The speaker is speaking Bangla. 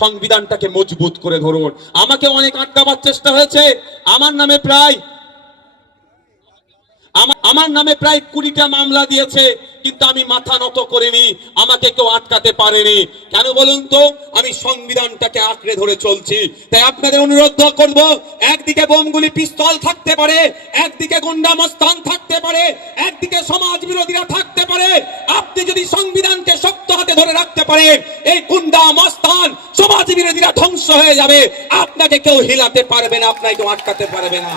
সংবিধানটাকে মজবুত করে ধরুন। আমাকে অনেক আটকাবার চেষ্টা হয়েছে। আমার নামে প্রায় আমার নামে প্রায় কুড়িটা মামলা দিয়েছে। কিন্তু আমি মাথা নত করিনি, আমাকে কেউ আটকাতে পারেনি। কেন বলুন তো? আমি সংবিধানটাকে আঁকড়ে ধরে চলছি। তাই আপনাদের অনুরোধ করব, একদিকে বোমগুলি পিস্তল থাকতে পারে, একদিকে গুন্ডা মস্তান থাকতে পারে, একদিকে সমাজ বিরোধীরা থাকতে পারে। আপনি যদি সংবিধানকে শক্ত হাতে ধরে রাখতে পারেন এই গুন্ডা মস্তান সমাজ বিরোধীরা ধ্বংস হয়ে যাবে। আপনাকে কেউ হিলাতে পারবে না, আপনাকে কেউ আটকাতে পারবে না।